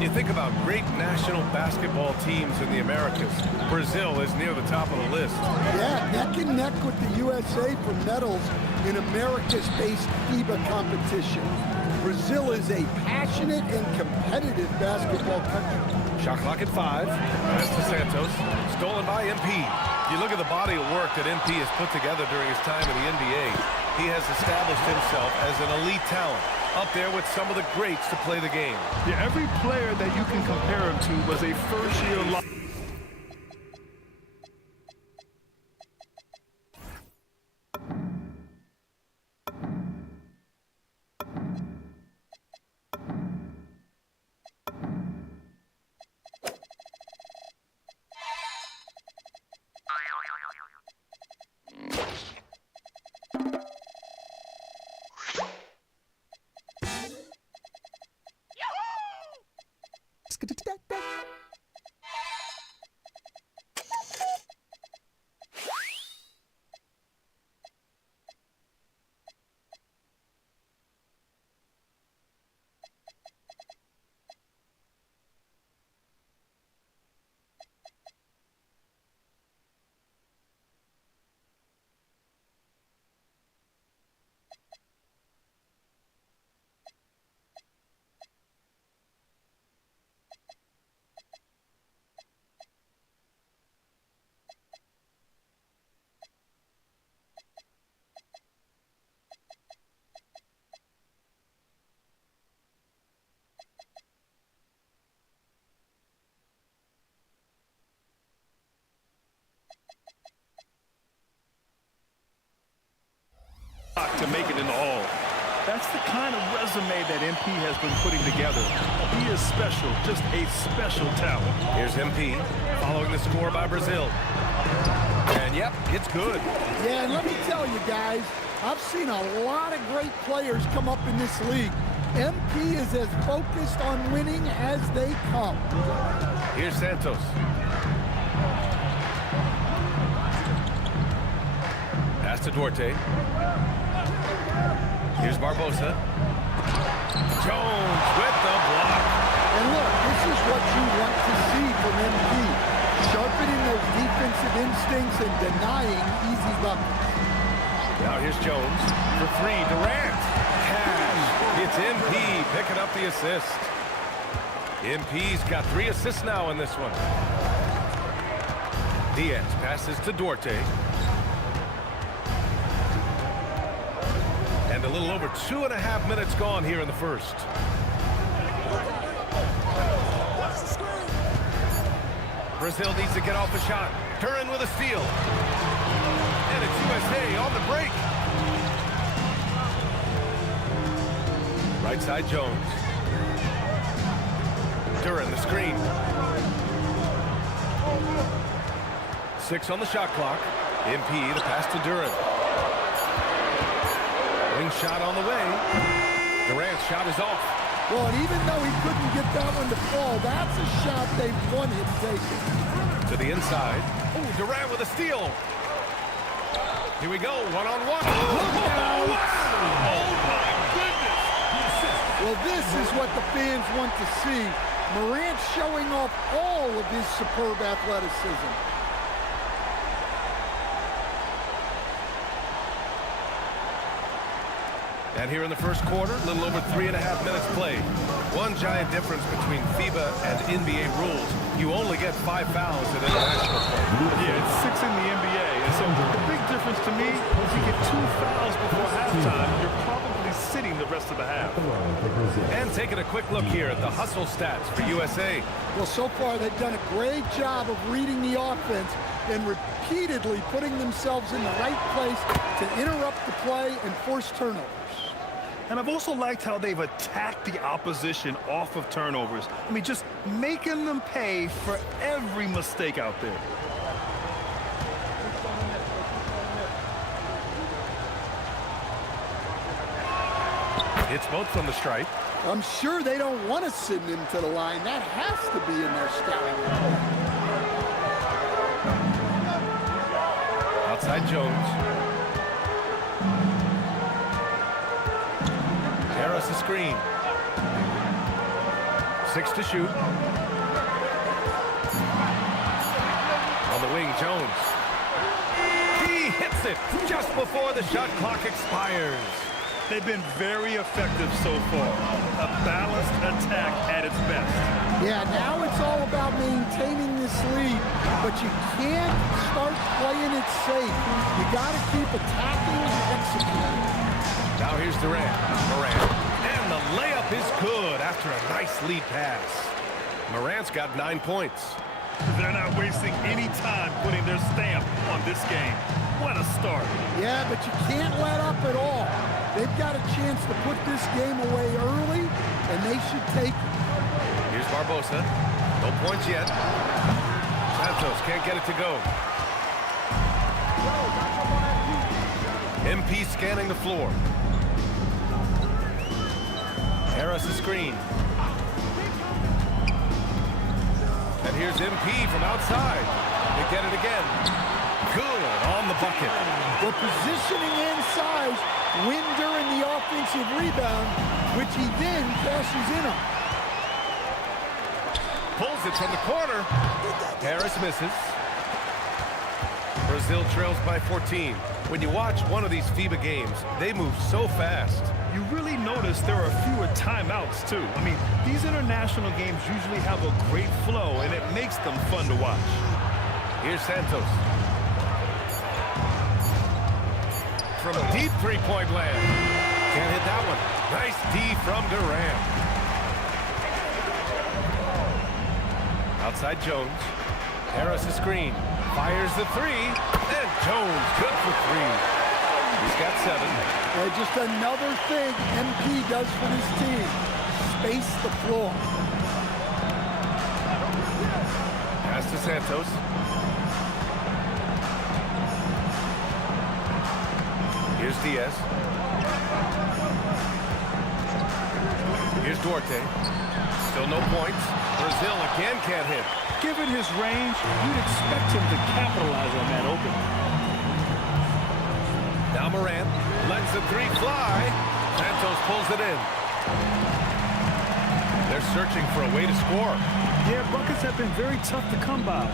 When you think about great national basketball teams in the Americas, Brazil is near the top of the list. Yeah, neck and neck with the USA for medals in Americas-based FIBA competition. Brazil is a passionate and competitive basketball country. Shot clock at 5. Pass to Santos. Stolen by MP. You look at the body of work that MP has put together during his time in the NBA. He has established himself as an elite talent, up there with some of the greats to play the game. Yeah, every player that you can compare him to was a first-year lock. To make it in the Hall. That's the kind of resume that MP has been putting together. He is special, just a special talent. Here's MP, following the score by Brazil. And yep, it's good. Yeah, and let me tell you guys, I've seen a lot of great players come up in this league. MP is as focused on winning as they come. Here's Santos. Pass to Duarte. Here's Barbosa. Jones with the block. And look, this is what you want to see from MP. Sharpening those defensive instincts and denying easy buckets. Now here's Jones for 3. Durant. Cash. It's MP picking up the assist. MP's got 3 assists now in this one. Diaz passes to Duarte. And a little over 2.5 minutes gone here in the first. Brazil needs to get off the shot. Turin with a steal. And it's USA on the break. Right side Jones. Turin the screen. 6 on the shot clock. MP the pass to Turin. Wing shot on the way. Durant's shot is off. Well, and even though he couldn't get that one to fall, that's a shot they want him taking. To the inside. Oh, Durant with a steal. Here we go, one-on-one. Look out! Oh, my goodness. Well, this is what the fans want to see. Morant showing off all of his superb athleticism. And here in the first quarter, a little over 3.5 minutes played. One giant difference between FIBA and NBA rules. You only get 5 fouls in international play. Yeah, it's 6 in the NBA. And so the big difference to me is you get 2 fouls before halftime. You're probably sitting the rest of the half. And taking a quick look here at the hustle stats for USA. Well, so far they've done a great job of reading the offense and repeatedly putting themselves in the right place to interrupt the play and force turnovers. And I've also liked how they've attacked the opposition off of turnovers. I mean, just making them pay for every mistake out there. It's both from the stripe. I'm sure they don't want to send him to the line. That has to be in their scouting report. Outside Jones. Harris a screen. 6 to shoot. On the wing, Jones. He hits it just before the shot clock expires. They've been very effective so far. A balanced attack at its best. Yeah, now it's all about maintaining this lead, but you can't start playing it safe. You got to keep attacking and executing. Now here's Durant. And the layup is good after a nice lead pass. Morant's got 9 points. They're not wasting any time putting their stamp on this game. What a start. Yeah, but you can't let up at all. They've got a chance to put this game away early, and they should take it. Here's Barbosa. No points yet. Santos can't get it to go. MP scanning the floor. Harris a screen. And here's MP from outside. They get it again. Good on the bucket. The positioning and size win during the offensive rebound, which he then cashes in on. Pulls it from the corner. Harris misses. Brazil trails by 14. When you watch one of these FIBA games, they move so fast. You really notice there are fewer timeouts, too. I mean, these international games usually have a great flow, and it makes them fun to watch. Here's Santos. From deep three-point land. Can't hit that one. Nice D from Durant. Outside Jones. Harris a screen. Fires the three. And Jones good for 3. He's got 7. Just another thing MP does for this team. Space the floor. Pass to Santos. Here's Diaz. Here's Duarte. Still no points. Brazil again can't hit. Given his range, you'd expect him to capitalize on that opening. Now Morant lets the 3 fly. Santos pulls it in. They're searching for a way to score. Yeah, buckets have been very tough to come by.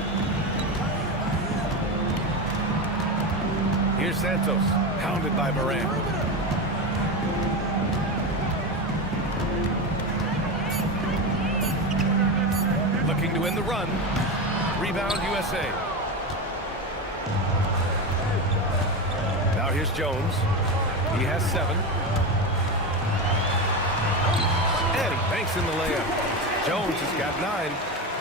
Here's Santos, hounded by Morant. Looking to win the run. Rebound USA. Now here's Jones. He has 7. And he banks in the layup. Jones has got 9.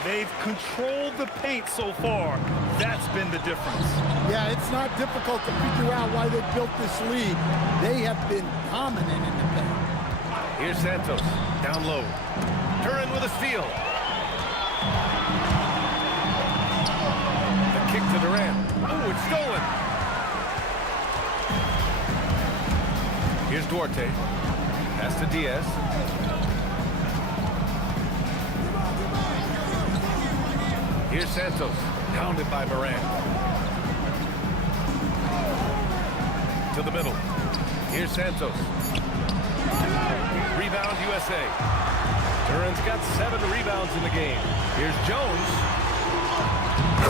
They've controlled the paint so far. That's been the difference. Yeah, it's not difficult to figure out why they built this lead. They have been dominant in the paint. Here's Santos, down low. Duran with a steal. The kick to Durant. Oh, it's stolen. Here's Duarte. Pass to Diaz. Here's Santos, hounded by Morant. To the middle. Here's Santos. Rebound USA. Duran's got 7 rebounds in the game. Here's Jones.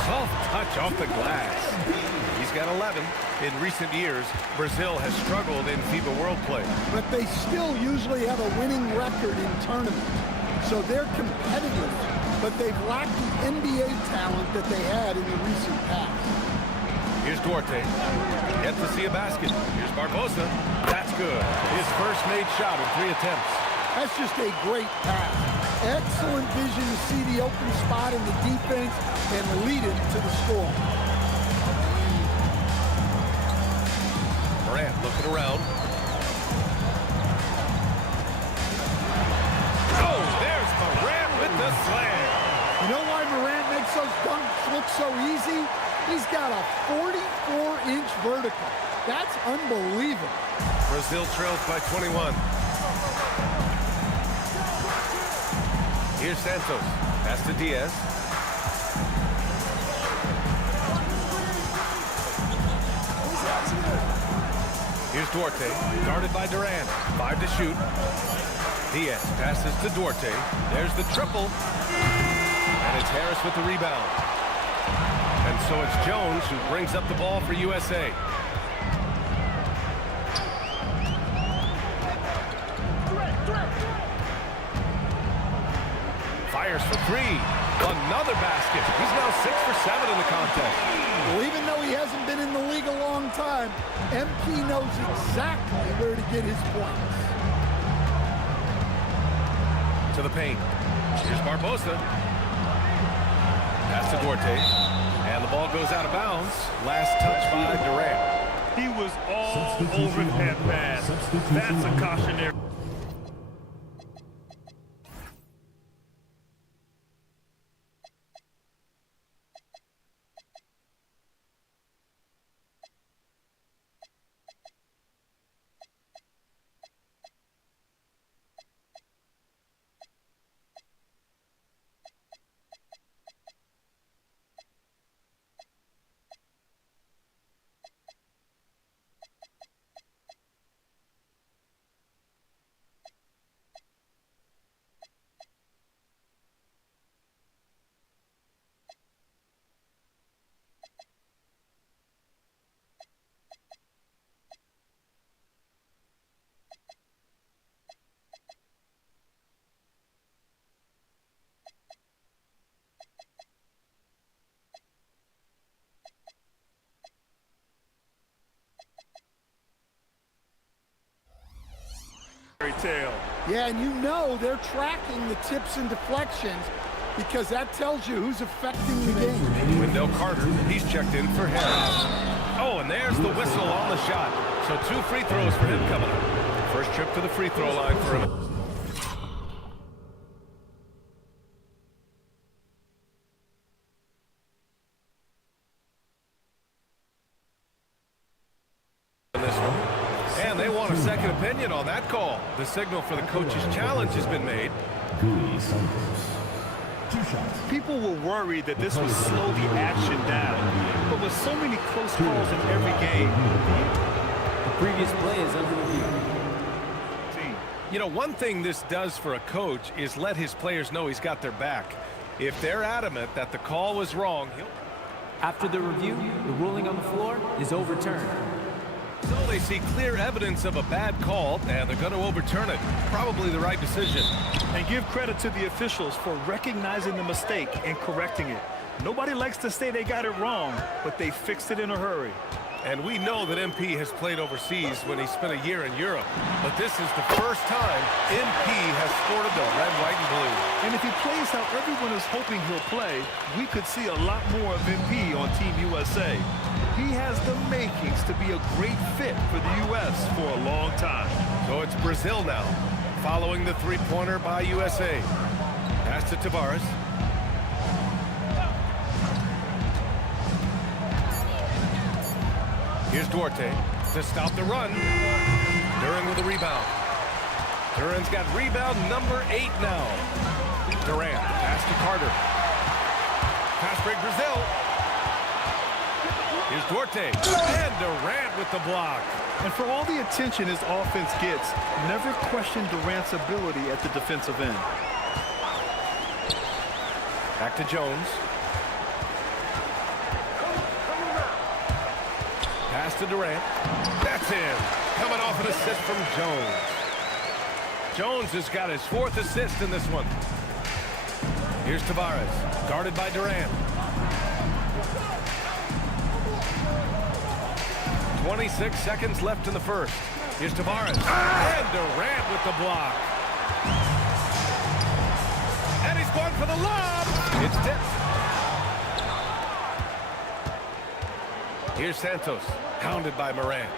Soft touch off the glass. He's got 11. In recent years, Brazil has struggled in FIBA World Play. But they still usually have a winning record in tournaments. So they're competitive, but they've lacked the NBA talent that they had in the recent past. Here's Duarte. Yet to see a basket. Here's Barbosa. That's good. His first made shot in 3 attempts. That's just a great pass. Excellent vision to see the open spot in the defense and lead it to the score. Morant looking around. Oh, there's Morant with the slam. You know why Morant makes those dunks look so easy? He's got a 44-inch vertical. That's unbelievable. Brazil trails by 21. Here's Santos. Pass to Diaz. Here's Duarte. Guarded by Durant. 5 to shoot. Diaz passes to Duarte. There's the triple. And it's Harris with the rebound. And so it's Jones who brings up the ball for USA. Fires for three. Another basket. He's now 6 for 7 in the contest. Well, even though he hasn't been in the league a long time, MP knows exactly where to get his points. To the paint. Here's Barbosa. Pass to Duarte. And the ball goes out of bounds. Last touch by Durant. He was all over that pass. That's a cautionary. Tail. Yeah, and you know they're tracking the tips and deflections because that tells you who's affecting the game. Wendell Carter, he's checked in for Harris. Oh, and there's the whistle on the shot. So 2 free throws for him coming up. First trip to the free throw line for him. And they want a second opinion on that call. The signal for the coach's challenge has been made. People were worried that this would slow the action down. But with so many close calls in every game, the previous play is under review. You know, one thing this does for a coach is let his players know he's got their back. If they're adamant that the call was wrong, after the review, the ruling on the floor is overturned. So they see clear evidence of a bad call, and they're going to overturn it. Probably the right decision. And give credit to the officials for recognizing the mistake and correcting it. Nobody likes to say they got it wrong, but they fixed it in a hurry. And we know that MP has played overseas when he spent a year in Europe. But this is the first time MP has sported the red, white, and blue. And if he plays how everyone is hoping he'll play, we could see a lot more of MP on Team USA. He has the makings to be a great fit for the U.S. for a long time. So it's Brazil now, following the three-pointer by USA. Pass to Tavares. Here's Duarte to stop the run. Duran with a rebound. Duran's got rebound number 8 now. Durant, pass to Carter. Pass break Brazil. Here's Duarte, and Durant with the block. And for all the attention his offense gets, never question Durant's ability at the defensive end. Back to Jones. Pass to Durant. That's in. Coming off an assist from Jones. Jones has got his 4th assist in this one. Here's Tavares, guarded by Durant. 26 seconds left in the first. Here's Tavares. And Durant with the block. And he's going for the lob. It's tipped. Here's Santos, hounded by Moran.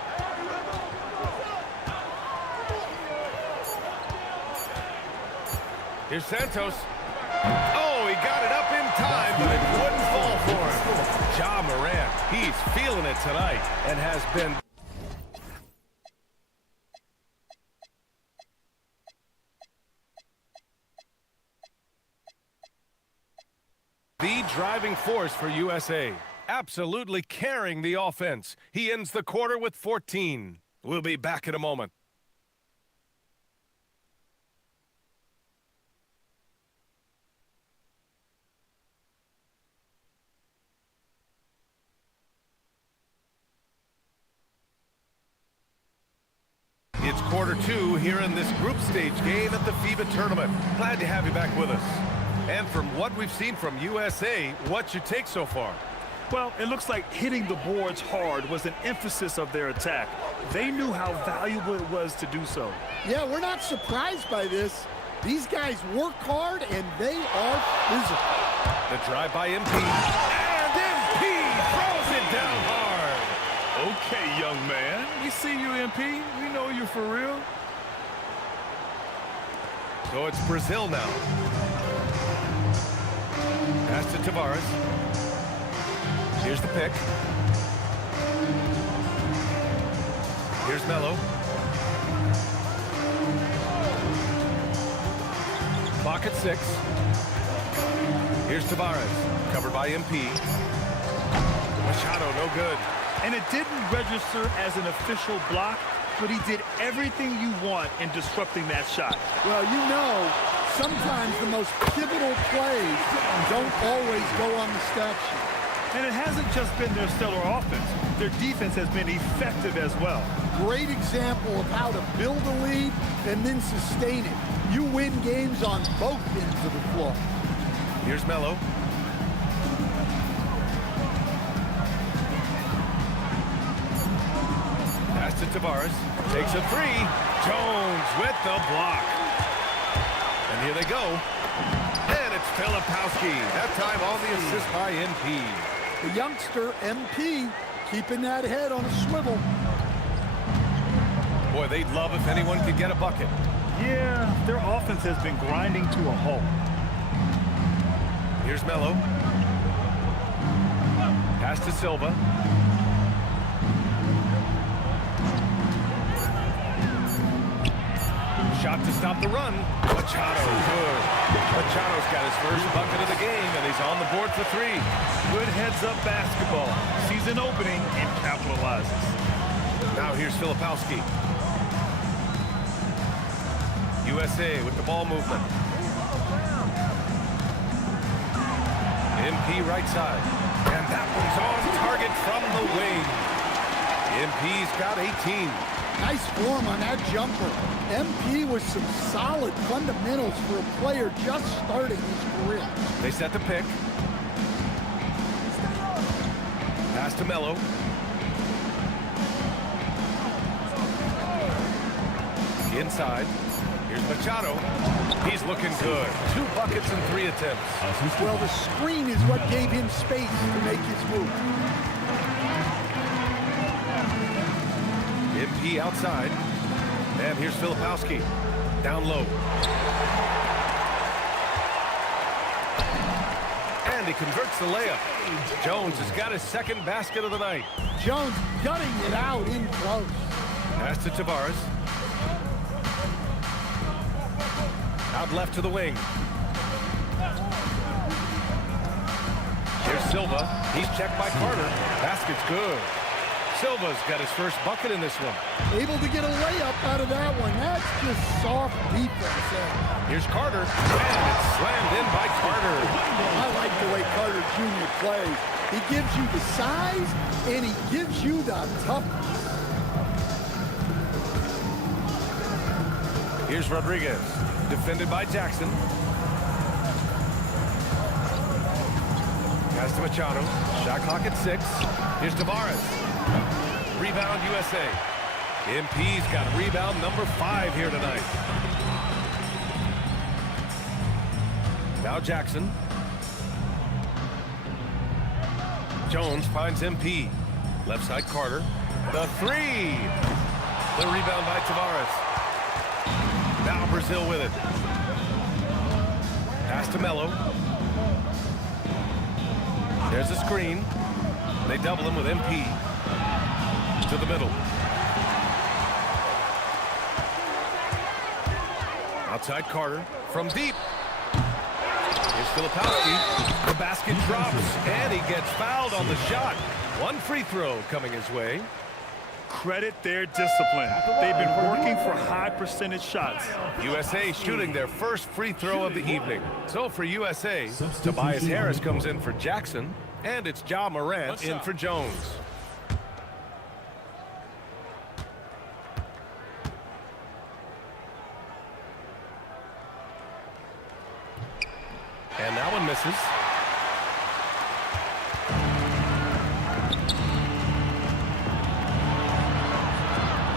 Here's Santos. Oh, he got it up in time, but it wouldn't fall for him. Ja Morant, he's feeling it tonight and has been the driving force for USA. Absolutely carrying the offense. He ends the quarter with 14. We'll be back in a moment. It's quarter 2 here in this group stage game at the FIBA tournament. Glad to have you back with us. And from what we've seen from USA, what's your take so far? Well, it looks like hitting the boards hard was an emphasis of their attack. They knew how valuable it was to do so. Yeah, we're not surprised by this. These guys work hard, and they are physical. The drive by MP. And MP throws it down hard. Okay, young man. We see you, MP. We know you're for real. So it's Brazil now. Pass to Tavares. Here's the pick. Here's Melo. Clock at 6. Here's Tavares, covered by MP. Machado, no good. And it didn't register as an official block, but he did everything you want in disrupting that shot. Well, you know, sometimes the most pivotal plays don't always go on the stat sheet. And it hasn't just been their stellar offense. Their defense has been effective as well. Great example of how to build a lead and then sustain it. You win games on both ends of the floor. Here's Melo. Pass to Tavares. Takes a 3. Jones with the block. And here they go. And it's Filipowski. That time on the assist by MP. The youngster, MP, keeping that head on a swivel. Boy, they'd love if anyone could get a bucket. Yeah, their offense has been grinding to a halt. Here's Melo. Pass to Silva. Shot to stop the run. Machado, good. Machado's got his first bucket of the game, and he's on the board for 3. Good heads-up basketball. Sees an opening and capitalizes. Now here's Filipowski. USA with the ball movement. MP right side. And that one's on target from the wing. MP's got 18. Nice form on that jumper. MP with some solid fundamentals for a player just starting his career. They set the pick. Pass to Melo. Inside. Here's Machado. He's looking good. 2 buckets and 3 attempts. Well, the screen is what gave him space to make his move. MP outside. And here's Filipowski. Down low. And he converts the layup. Jones has got his second basket of the night. Jones gutting it out in close. Pass to Tavares. Out left to the wing. Here's Silva. He's checked by Carter. Basket's good. Silva's got his first bucket in this one. Able to get a layup out of that one. That's just soft defense there. Here's Carter. And it's slammed in by Carter. I like the way Carter Jr. plays. He gives you the size, and he gives you the toughness. Here's Rodriguez. Defended by Jackson. Pass to Machado. Shot clock at 6. Here's Tavares. Rebound USA. MP's got rebound number 5 here tonight. Now Jackson. Jones finds MP. Left side Carter. The 3. The rebound by Tavares. Now Brazil with it. Pass to Melo. There's a screen. They double him with MP. To the middle. Outside Carter. From deep. Here's Filipowski. The basket drops. And he gets fouled on the shot. 1 free throw coming his way. Credit their discipline. They've been working for high percentage shots. USA shooting their first free throw of the evening. So for USA, Tobias Harris comes in for Jackson, and it's Ja Morant in for Jones. misses.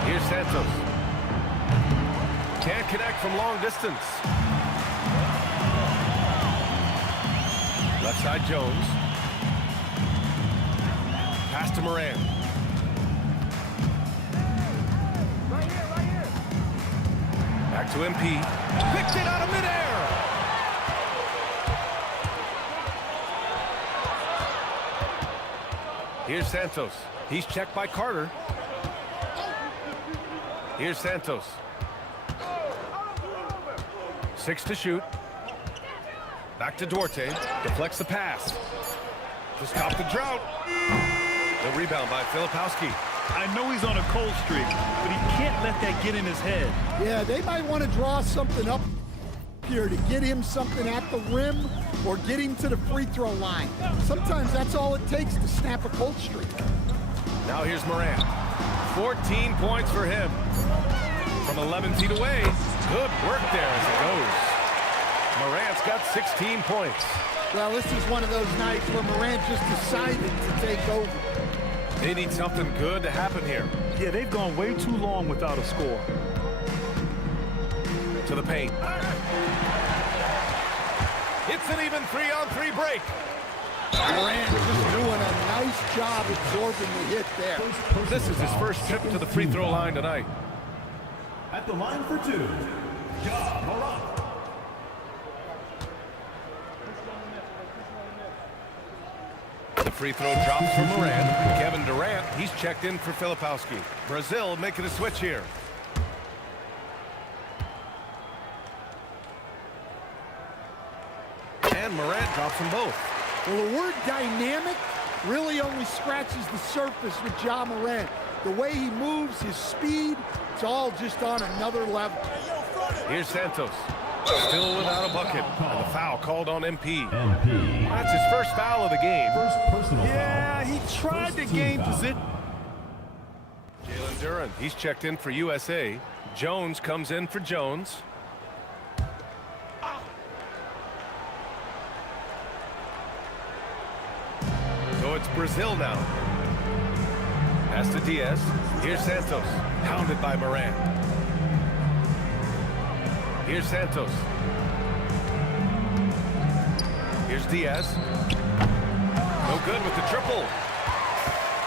Here's Santos. Can't connect from long distance. Left side Jones. Pass to Moran. Right here. Back to MP. Picked it out of midair. Here's Santos. He's checked by Carter. Here's Santos. 6 to shoot. Back to Duarte. Deflects the pass. To stop the drought. The rebound by Filipowski. I know he's on a cold streak, but he can't let that get in his head. Yeah, they might want to draw something up here to get him something at the rim or get him to the free throw line. Sometimes that's all it takes to snap a cold streak. Now here's Moran. 14 points for him. From 11 feet away. Good work there as it goes. Morant's got 16 points. Well, this is one of those nights where Morant just decided to take over. They need something good to happen here. Yeah, they've gone way too long without a score. To the paint. It's an even 3-on-3 break. Morant just doing a nice job absorbing the hit there. This is his first trip to the free throw line tonight. At the line for 2, Ja Morant. The free throw drops for Moran. Kevin Durant, he's checked in for Filipowski. Brazil making a switch here. And Morant drops them both. Well, the word dynamic really only scratches the surface with Ja Morant. The way he moves, his speed, it's all just on another level. Here's Santos. Still without a bucket. And the foul called on MP. MP. That's his first foul of the game. First personal Yeah, foul. he tried to First gain team foul. position. Jalen Duren, he's checked in for USA. Jones comes in for Jones. So it's Brazil now. Pass to Diaz. Here's Santos. Hounded by Moran. Here's Santos. Here's Diaz. No good with the triple.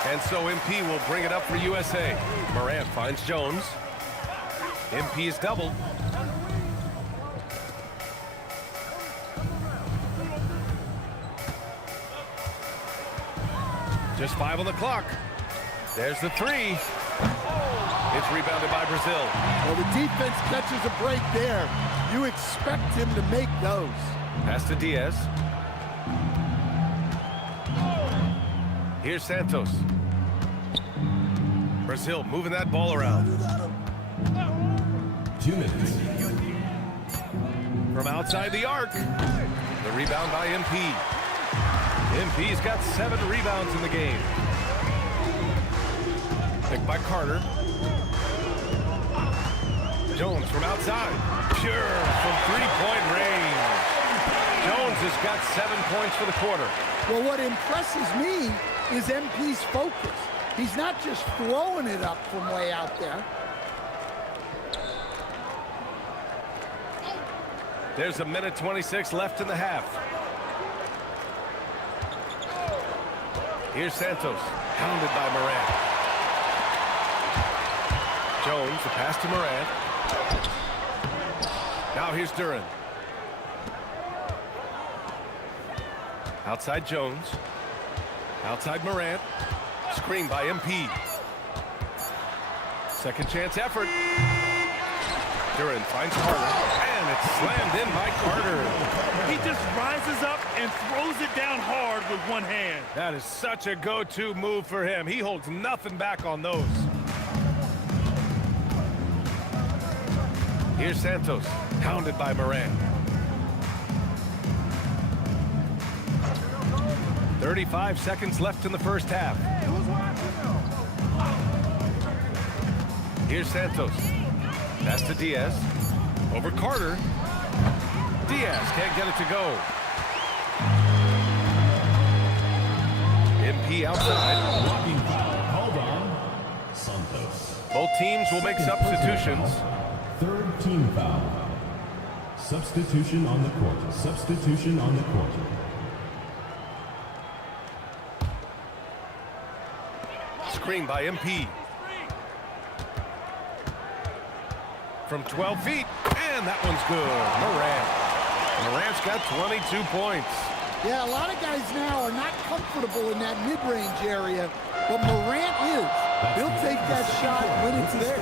And so MP will bring it up for USA. Moran finds Jones. MP is doubled. Just 5 on the clock. There's the 3. It's rebounded by Brazil. Well, the defense catches a break there. You expect him to make those. Pass to Diaz. Here's Santos. Brazil moving that ball around. 2 minutes. From outside the arc. The rebound by MP. MP's got 7 rebounds in the game. Picked by Carter. Jones from outside. Pure from 3-point range. Jones has got 7 points for the quarter. Well, what impresses me is MP's focus. He's not just throwing it up from way out there. There's a minute 26 left in the half. Here's Santos, hounded by Moran. Jones, the pass to Moran. Now here's Duren. Outside Jones. Outside Moran. Screen by MP. Second chance effort. Duren finds Carter. And it's slammed in by Carter. He just rises up and throws it down hard with one hand. That is such a go-to move for him. He holds nothing back on those. Here's Santos, hounded by Moran. 35 seconds left in the first half. Here's Santos. Pass to Diaz. Over Carter. Diaz can't get it to go. MP outside. Blocking foul called on Santos. Both teams will make substitutions. Third team foul. Substitution on the court. Substitution on the court. Screen by MP. From 12 feet, and that one's good. Morant's got 22 points. Yeah, a lot of guys now are not comfortable in that mid-range area, but Morant is. He'll take that shot when it's there.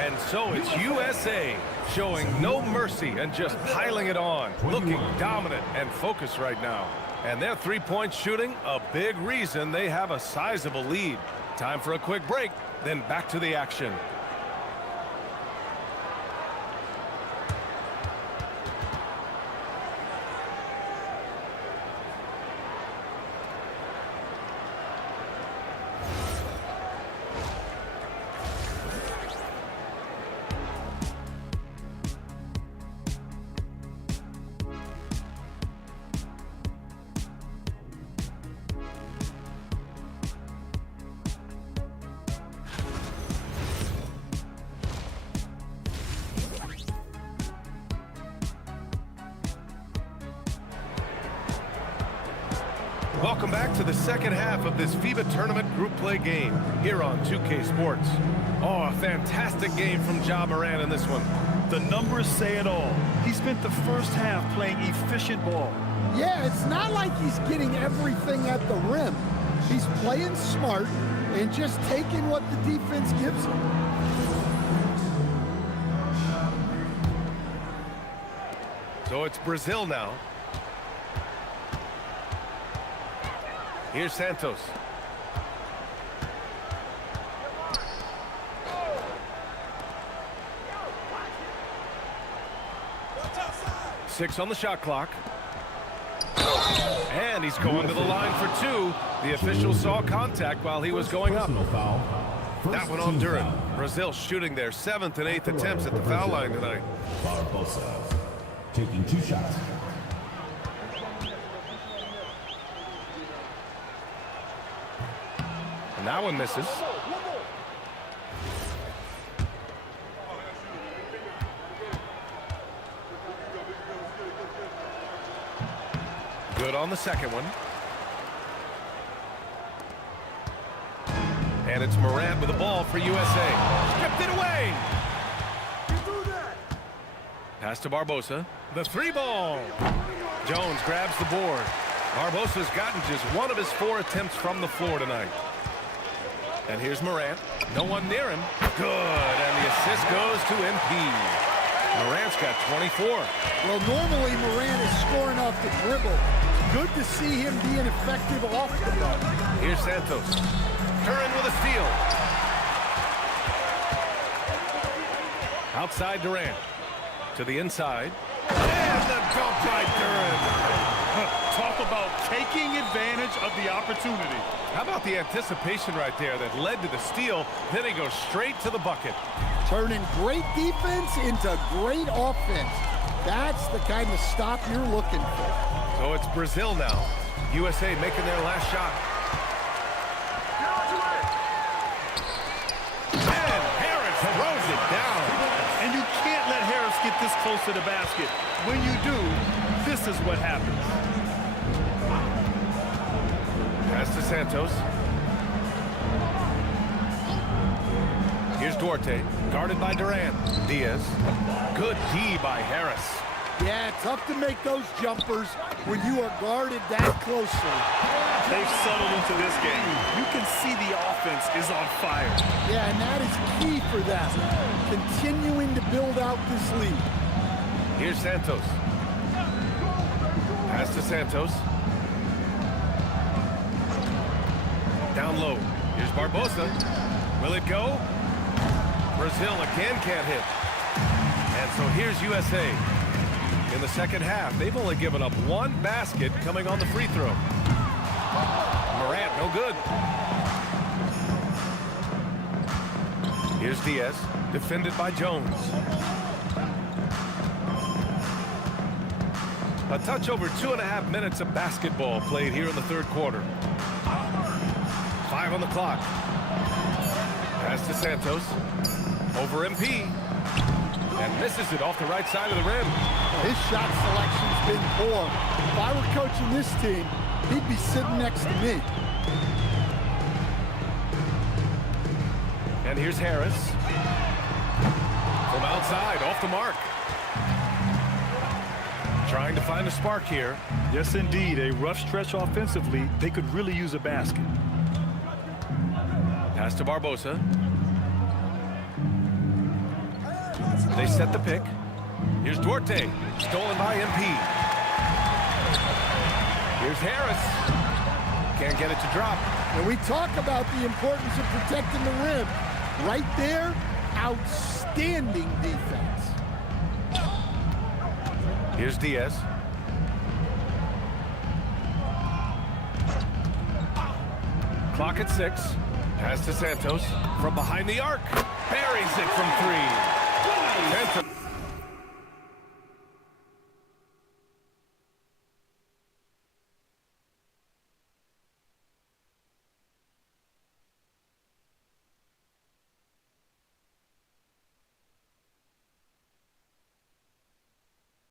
And so it's USA showing no mercy and just piling it on, looking dominant and focused right now. And their three-point shooting, a big reason they have a sizable lead. Time for a quick break, then back to the action. Welcome back to the second half of this FIBA tournament group play game here on 2K Sports. Oh, a fantastic game from Ja Morant in this one. The numbers say it all. He spent the first half playing efficient ball. Yeah, it's not like he's getting everything at the rim. He's playing smart and just taking what the defense gives him. So it's Brazil now. Here's Santos. Six on the shot clock. And he's going to the line for two. The official saw contact while he was going up. Foul. That one on Duran. Brazil shooting their 7th and 8th attempts at the foul line tonight. Barbosa taking 2 shots. And that one misses. Good on the second one. And it's Morant with the ball for USA. Stripped it away. Pass to Barbosa. The 3-ball. Jones grabs the board. Barbosa's gotten just one of his 4 attempts from the floor tonight. And here's Morant. No one near him. Good. And the assist goes to MP. Morant's got 24. Well, normally Morant is scoring off the dribble. Good to see him being effective off the ball. Here's Santos. Duran with a steal. Outside Duran. To the inside. And the dunk by Duran. Talk about taking advantage of the opportunity. How about the anticipation right there that led to the steal? Then he goes straight to the bucket. Turning great defense into great offense. That's the kind of stop you're looking for. So it's Brazil now. USA making their last shot. And Harris throws it down. And you can't let Harris get this close to the basket. When you do, this is what happens. Pass to Santos. Here's Duarte, guarded by Duran. Diaz. Good D by Harris. Yeah, tough to make those jumpers when you are guarded that closely. They've settled into this game. You can see the offense is on fire. Yeah, and that is key for them. Continuing to build out this lead. Here's Santos. Pass to Santos. Down low. Here's Barbosa. Will it go? Brazil again can't hit. And so here's USA. In the second half, they've only given up 1 basket coming on the free throw. Morant, no good. Here's Diaz, defended by Jones. A touch over 2.5 minutes of basketball played here in the third quarter. 5 on the clock. Pass to Santos. Over MP. And misses it off the right side of the rim. His shot selection's been poor. If I were coaching this team, he'd be sitting next to me. And here's Harris. From outside, off the mark. Trying to find a spark here. Yes, indeed. A rough stretch offensively. They could really use a basket. Pass to Barbosa. They set the pick. Here's Duarte. Stolen by MP. Here's Harris. Can't get it to drop. And we talk about the importance of protecting the rim. Right there, outstanding defense. Here's Diaz. Clock at 6. Pass to Santos. From behind the arc. Buries it from 3.